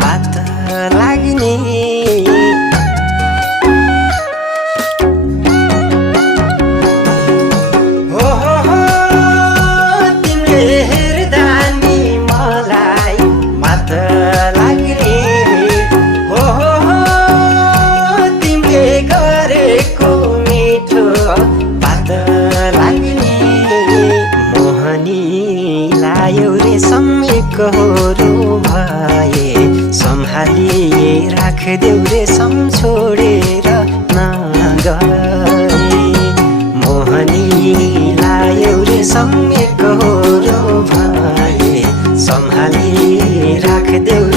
बात लाग्ने कहोरो भए सम्हालिए राखदेऊ रे छोडेर नगए मोहनी लायौ रे सम्मे कहोरो भए सम्हालिए राखदेऊ